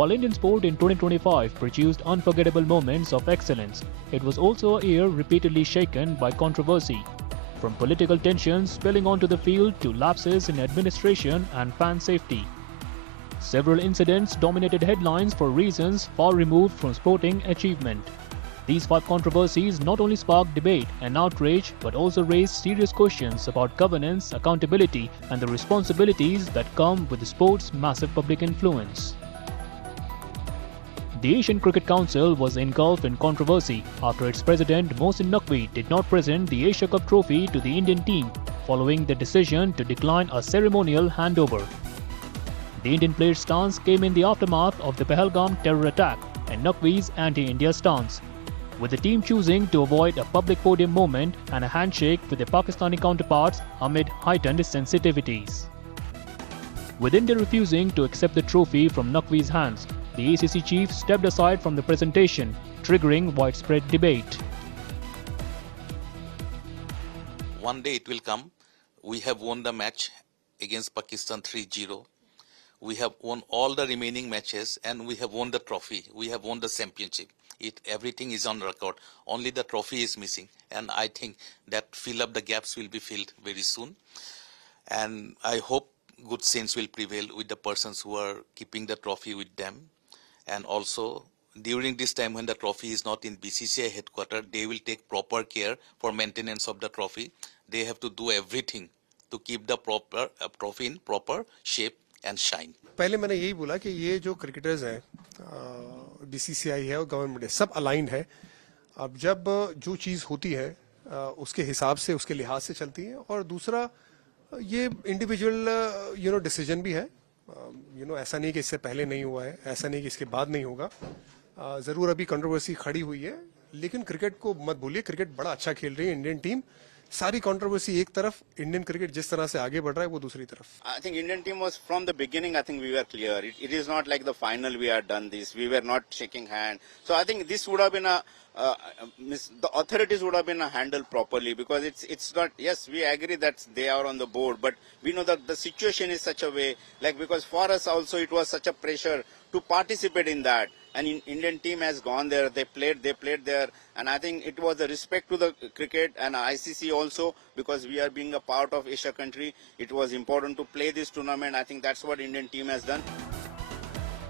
While Indian sport in 2025 produced unforgettable moments of excellence, it was also a year repeatedly shaken by controversy. From political tensions spilling onto the field to lapses in administration and fan safety. Several incidents dominated headlines for reasons far removed from sporting achievement. These 5 controversies not only sparked debate and outrage but also raised serious questions about governance, accountability, and the responsibilities that come with the sport's massive public influence. The Asian Cricket Council was engulfed in controversy after its president Mohsin Naqvi did not present the Asia Cup trophy to the Indian team following the decision to decline a ceremonial handover. The Indian players' stance came in the aftermath of the Pahalgam terror attack and Naqvi's anti-India stance, with the team choosing to avoid a public podium moment and a handshake with their Pakistani counterparts amid heightened sensitivities. With India refusing to accept the trophy from Naqvi's hands, the ACC chief stepped aside from the presentation, triggering widespread debate. One day it will come. We have won the match against Pakistan 3-0. We have won all the remaining matches and we have won the trophy. We have won the championship. Everything is on record. Only the trophy is missing. And I think that fill up the gaps will be filled very soon. And I hope good sense will prevail with the persons who are keeping the trophy with them. And also, during this time when the trophy is not in BCCI headquarters, they will take proper care for maintenance of the trophy. They have to do everything to keep the trophy in proper shape and shine. पहले मैंने यही बोला कि ये जो cricketers हैं, BCCI है और गवर्नमेंट है, सब अलाइंड है. अब जब जो चीज़ होती है उसके हिसाब से, उसके लिहाज से चलती है. और दूसरा, ये इंडिविजुअल डिसीजन भी है. ऐसा नहीं कि इससे पहले नहीं हुआ है, ऐसा नहीं कि इसके बाद नहीं होगा. ज़रूर अभी कंट्रोवर्सी खड़ी हुई है, लेकिन क्रिकेट को मत भूलिए, क्रिकेट बड़ा अच्छा खेल रही है इंडियन टीम. सारी कंट्रोवर्सी एक तरफ, इंडियन क्रिकेट जिस तरह से आगे बढ़ रहा है वो दूसरी तरफ. I think Indian team was from the beginning. I think we were clear. It is not like the final we had done this. We were not shaking hand. So I think this would have been the authorities would have been handled properly, because it's not. Yes, we agree that they are on the board, but we know that the situation is such a way, because for us also it was such a pressure to participate in that. And Indian team has gone there. They played there, and I think it was a respect to the cricket and ICC also, because we are being a part of Asia country. It was important to play this tournament. I think that's what Indian team has done.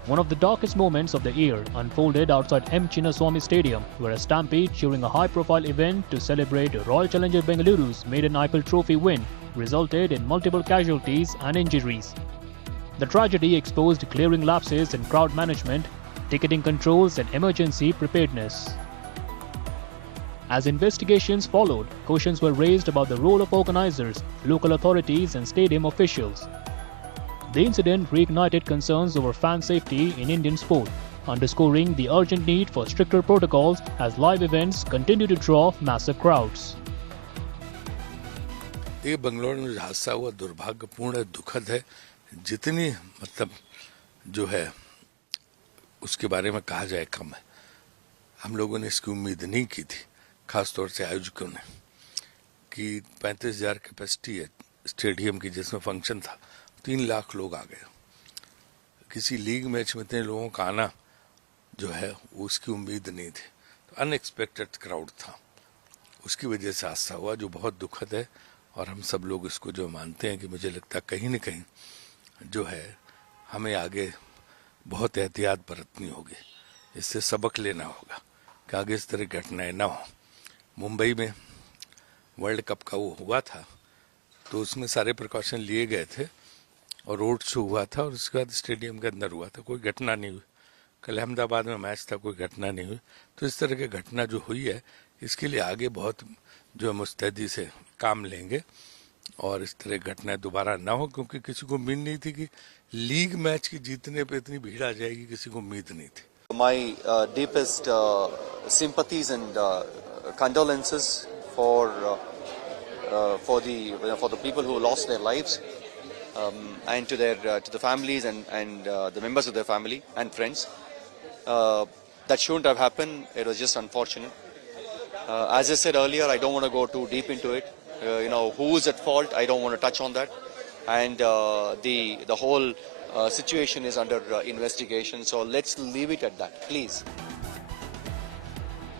One of the darkest moments of the year unfolded outside M. Chinnaswamy Stadium, where a stampede during a high-profile event to celebrate Royal Challengers Bengaluru's maiden IPL trophy win resulted in multiple casualties and injuries. The tragedy exposed glaring lapses in crowd management, ticketing controls and emergency preparedness. As investigations followed, questions were raised about the role of organizers, local authorities and stadium officials. The incident reignited concerns over fan safety in Indian sport, underscoring the urgent need for stricter protocols as live events continue to draw massive crowds. ये बंगलौर में हादसा हुआ दुर्भाग्यपूर्ण है, दुखद है. जितनी जो है उसके बारे में कहा जाए कम है. हम लोगों ने इसकी उम्मीद नहीं की थी, खासतौर से आयोजकों ने, कि 35,000 कैपेसिटी है स्टेडियम की, जिसमें फंक्शन था. 3 लाख लोग आ गए. किसी लीग मैच में इतने लोगों का आना जो है उसकी उम्मीद नहीं थी. तो अनएक्सपेक्टेड क्राउड था, उसकी वजह से हादसा हुआ, जो बहुत दुखद है. और हम सब लोग इसको जो मानते हैं कि मुझे लगता है कहीं न कहीं जो है हमें आगे बहुत एहतियात बरतनी होगी. इससे सबक लेना होगा कि आगे इस तरह घटनाएं ना हो. मुंबई में वर्ल्ड कप का वो हुआ था, तो उसमें सारे प्रिकॉशन लिए गए थे और रोड शो हुआ था, और उसके बाद स्टेडियम के अंदर हुआ था. कोई घटना नहीं हुई. कल अहमदाबाद में मैच था, कोई घटना नहीं हुई. तो इस तरह की घटना जो हुई है, इसके लिए आगे बहुत जो मुस्तैदी से काम लेंगे और इस तरह घटनाएं दोबारा ना हो, क्योंकि किसी को उम्मीद नहीं थी कि लीग मैच की जीतने पे इतनी भीड़ आ जाएगी. किसी को उम्मीद नहीं थी. My deepest sympathies and condolences for the people who lost their lives, and to the families and the members of their family and friends. That shouldn't have happened. It was just unfortunate. As I said earlier, I don't want to go too deep into it. Who is at fault? I don't want to touch on that. And the whole situation is under investigation. So let's leave it at that, please.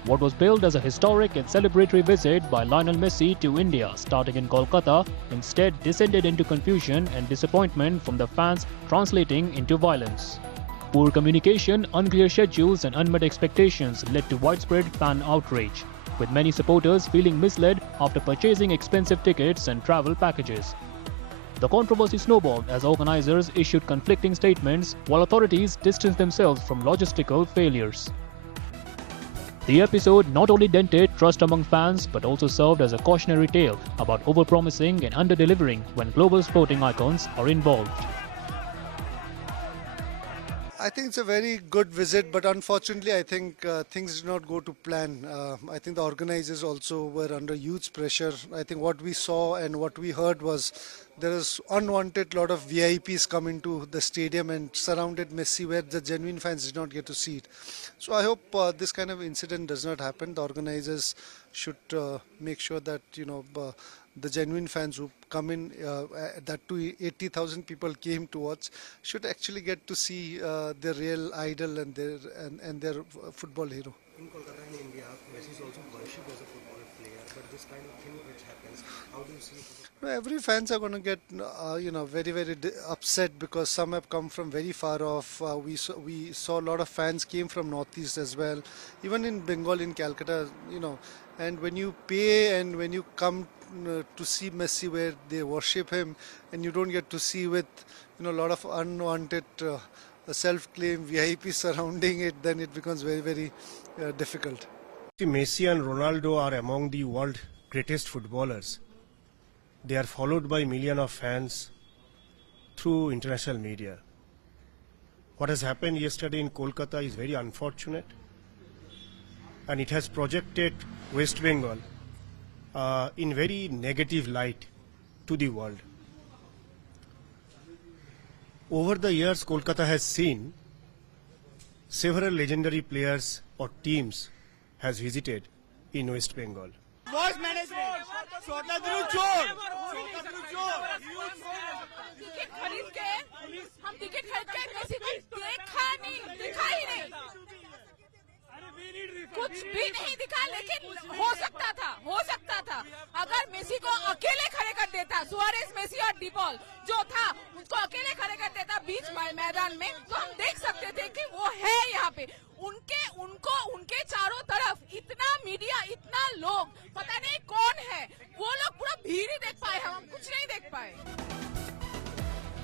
What was billed as a historic and celebratory visit by Lionel Messi to India starting in Kolkata instead descended into confusion and disappointment from the fans, translating into violence. Poor communication, unclear schedules and unmet expectations led to widespread fan outrage, with many supporters feeling misled after purchasing expensive tickets and travel packages. The controversy snowballed as organizers issued conflicting statements while authorities distanced themselves from logistical failures. The episode not only dented trust among fans but also served as a cautionary tale about overpromising and under-delivering when global sporting icons are involved. I think it's a very good visit, but unfortunately I think things did not go to plan. I think the organizers also were under huge pressure. I think what we saw and what we heard was there is unwanted lot of VIPs come into the stadium and surrounded Messi where the genuine fans did not get to see it. So I hope this kind of incident does not happen. The organizers should make sure that the genuine fans who come in, that 80,000 people came to watch, should actually get to see their real idol and their football hero. In Kolkata and India, Messi is also worshipped as a football player, but this kind of thing which happens, how do you see it? Every fans are going to get, very, very upset because some have come from very far off. We saw a lot of fans came from Northeast as well, even in Bengal, in Calcutta, and when you pay and when you come to see Messi where they worship him and you don't get to see with, a lot of unwanted self-claim VIP surrounding it, then it becomes very, very difficult. Messi and Ronaldo are among the world's greatest footballers. They are followed by millions of fans through international media. What has happened yesterday in Kolkata is very unfortunate, and it has projected West Bengal in very negative light to the world. Over the years, Kolkata has seen several legendary players or teams has visited in West Bengal. Voice management. Ticket खरीद के Messi को दिखा ही नहीं कुछ भी नहीं दिखा, लेकिन हो सकता था अगर मेसी को अकेले खड़े कर देता, सुआरेज, मेसी और डिपॉल जो था उनको अकेले खड़े कर देता बीच मैदान में, तो हम देख सकते थे कि वो है यहाँ पे। उनके चारों तरफ इतना मीडिया, इतना लोग, पता नहीं कौन है, वो लोग पूरा भीड़ ही देख पाए, हम कुछ नहीं देख पाए।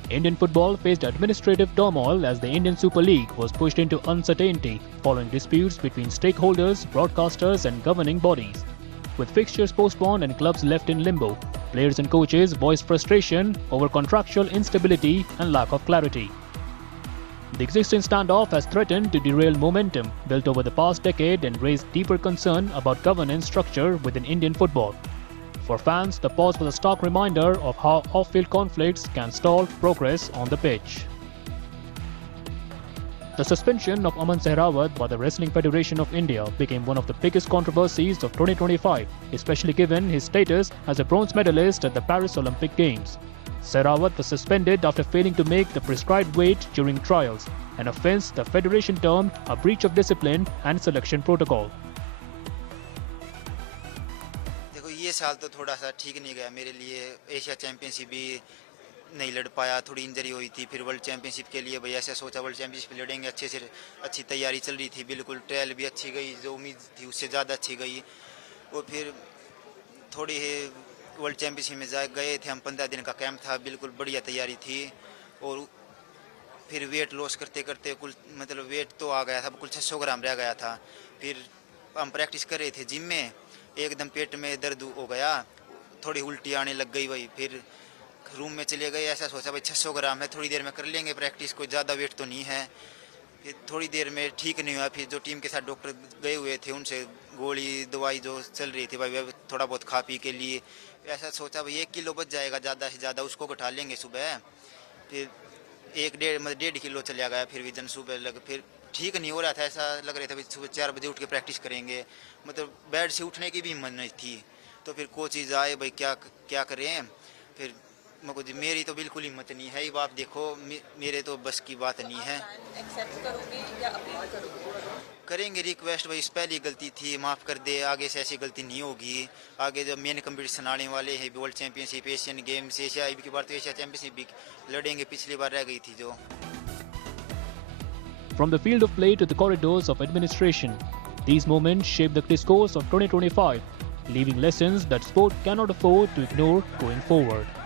Indian football faced administrative turmoil as the Indian Super League was pushed into uncertainty following disputes between stakeholders, broadcasters and governing bodies. With fixtures postponed and clubs left in limbo, players and coaches voiced frustration over contractual instability and lack of clarity. The existing standoff has threatened to derail momentum built over the past decade and raised deeper concern about governance structure within Indian football. For fans, the pause was a stark reminder of how off-field conflicts can stall progress on the pitch. The suspension of Aman Sehrawat by the Wrestling Federation of India became one of the biggest controversies of 2025, especially given his status as a bronze medalist at the Paris Olympic Games. Sehrawat was suspended after failing to make the prescribed weight during trials, an offence the federation termed a breach of discipline and selection protocol. ये साल तो थोड़ा सा ठीक नहीं गया मेरे लिए। एशिया चैंपियनशिप भी नहीं लड़ पाया, थोड़ी इंजरी हुई थी। फिर वर्ल्ड चैंपियनशिप के लिए भाई ऐसा सोचा वर्ल्ड चैंपियनशिप लड़ेंगे, अच्छे से अच्छी तैयारी चल रही थी, बिल्कुल ट्रायल भी अच्छी गई, जो उम्मीद थी उससे ज़्यादा अच्छी गई। और फिर थोड़ी वर्ल्ड चैंपियनशिप में गए थे हम, 15 दिन का कैंप था, बिल्कुल बढ़िया तैयारी थी। और फिर वेट लॉस करते करते कुल वेट तो आ गया था, कुल 600 ग्राम रह गया था। फिर हम प्रैक्टिस कर रहे थे जिम में, एकदम पेट में दर्द हो गया, थोड़ी उल्टी आने लग गई भाई। फिर रूम में चले गए, ऐसा सोचा भाई 600 ग्राम है, थोड़ी देर में कर लेंगे प्रैक्टिस, कोई ज़्यादा वेट तो नहीं है। फिर थोड़ी देर में ठीक नहीं हुआ, फिर जो टीम के साथ डॉक्टर गए हुए थे उनसे गोली दवाई जो चल रही थी भाई थोड़ा बहुत खा पी के लिए, ऐसा सोचा भाई 1 किलो बच जाएगा ज़्यादा से ज़्यादा, उसको घटा लेंगे सुबह। फिर 1.5 किलो चला गया फिर वजन सुबह फिर ठीक नहीं हो रहा था, ऐसा लग रहा था भाई सुबह 4 बजे उठ के प्रैक्टिस करेंगे, बेड से उठने की भी हिम्मत नहीं थी। तो फिर कोचेज आए भाई क्या करें, फिर मेरी तो बिल्कुल हिम्मत नहीं है। अब आप देखो मेरे तो बस की बात नहीं है। एक्सेप्ट करोगे या अपील करोगे? करेंगे रिक्वेस्ट, भाई इस पहली गलती थी, माफ़ कर दे, आगे से ऐसी गलती नहीं होगी। आगे जब मेन कंपटीशन आने वाले हैं, world championship, Asian games, Asia की बार तो एशिया चैंपियनशिप भी लड़ेंगे, पिछली बार रह गई थी जो। From the field of play to the corridors of administration, these moments shape the discourse of 2025, leaving lessons that sport cannot afford to ignore going forward.